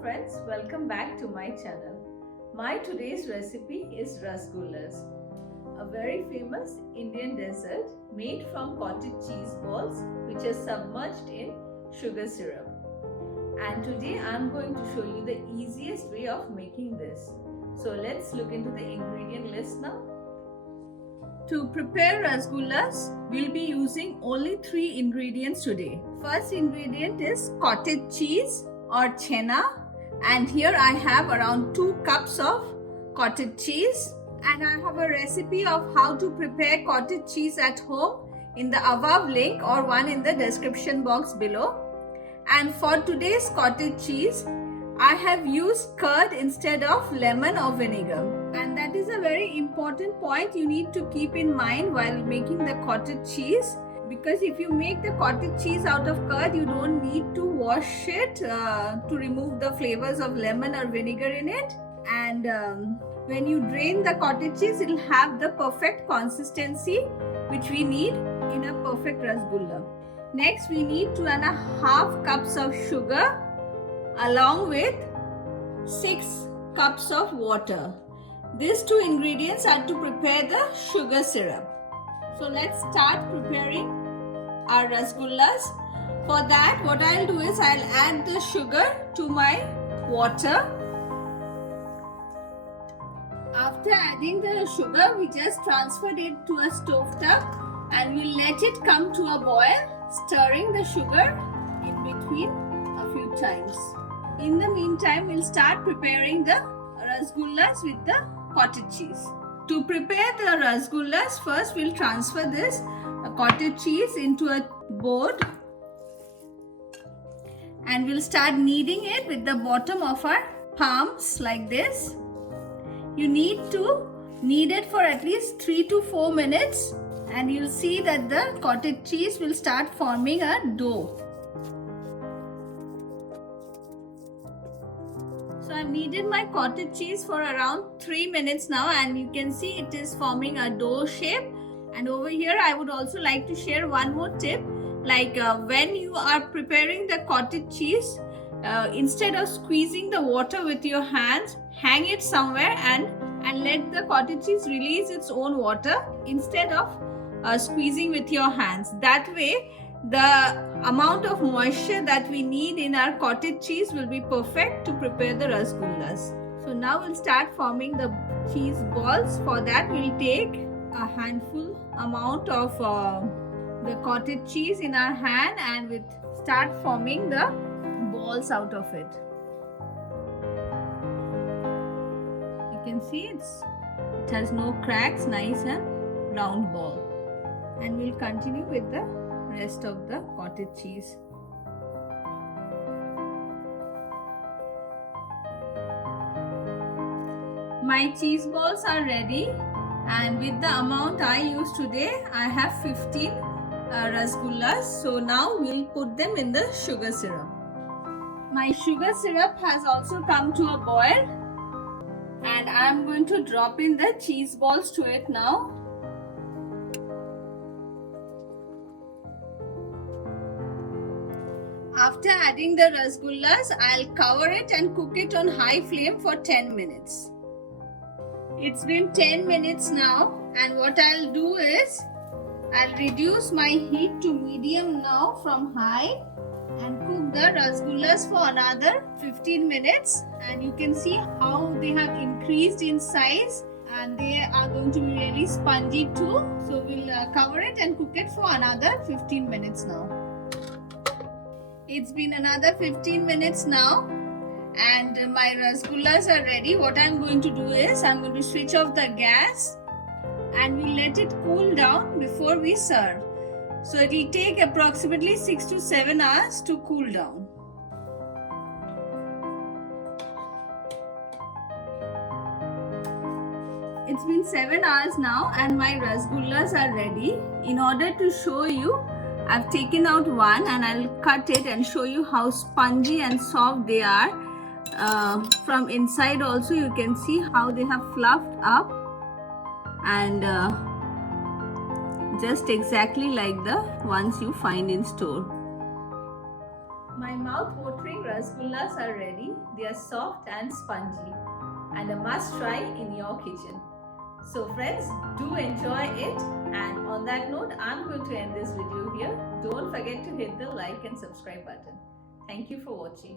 friends, welcome back to my channel. My today's recipe is Rasgullas, a very famous Indian dessert made from cottage cheese balls which are submerged in sugar syrup. And today I am going to show you the easiest way of making this. So let's look into the ingredient list now. To prepare rasgullas, we'll be using only 3 ingredients today. First ingredient is cottage cheese or Chena, and here I have around 2 cups of cottage cheese, and I have a recipe of how to prepare cottage cheese at home in the above link or one in the description box below. And for today's cottage cheese, I have used curd instead of lemon or vinegar. And that is a very important point you need to keep in mind while making the cottage cheese. Because if you make the cottage cheese out of curd, you don't need to wash it to remove the flavors of lemon or vinegar in it. And when you drain the cottage cheese, it will have the perfect consistency which we need in a perfect rasgulla. Next, we need 2.5 cups of sugar along with 6 cups of water. These 2 ingredients are to prepare the sugar syrup. So let's start preparing our rasgullas. For that, what I'll do is I'll add the sugar to my water. After adding the sugar, we just transferred it to a stove tub and we'll let it come to a boil, stirring the sugar in between a few times. In the meantime, we'll start preparing the rasgullas with the cottage cheese. To prepare the rasgullas, first we'll transfer this cottage cheese into a board and we'll start kneading it with the bottom of our palms like this. You need to knead it for at least 3 to 4 minutes and you'll see that the cottage cheese will start forming a dough. So I've kneaded my cottage cheese for around 3 minutes now and you can see it is forming a dough shape. And over here I would also like to share one more tip. Like when you are preparing the cottage cheese, instead of squeezing the water with your hands, hang it somewhere and let the cottage cheese release its own water instead of squeezing with your hands. That way the amount of moisture that we need in our cottage cheese will be perfect to prepare the rasgullas. So now we'll start forming the cheese balls. For that we'll take a handful amount of the cottage cheese in our hand and we'll start forming the balls out of it. You can see it has no cracks, nice and round ball. And we'll continue with the rest of the cottage cheese. My cheese balls are ready, and with the amount I use today, I have 15 rasgullas. So now we'll put them in the sugar syrup. My sugar syrup has also come to a boil and I'm going to drop in the cheese balls to it now. After adding the rasgullas, I'll cover it and cook it on high flame for 10 minutes. It's been 10 minutes now and what I'll do is I'll reduce my heat to medium now from high and cook the rasgullas for another 15 minutes, and you can see how they have increased in size and they are going to be really spongy too. So we'll cover it and cook it for another 15 minutes now. It's been another 15 minutes now and my rasgullas are ready. What I'm going to do is I'm going to switch off the gas and we'll let it cool down before we serve. So it will take approximately 6 to 7 hours to cool down. It's been 7 hours now and my rasgullas are ready. In order to show you, I've taken out one and I'll cut it and show you how spongy and soft they are. From inside also you can see how they have fluffed up and just exactly like the ones you find in store. My mouth-watering rasgullas are ready. They are soft and spongy and a must try in your kitchen. So friends, do enjoy it, and on that note, I'm going to end this video here. Don't forget to hit the like and subscribe button. Thank you for watching.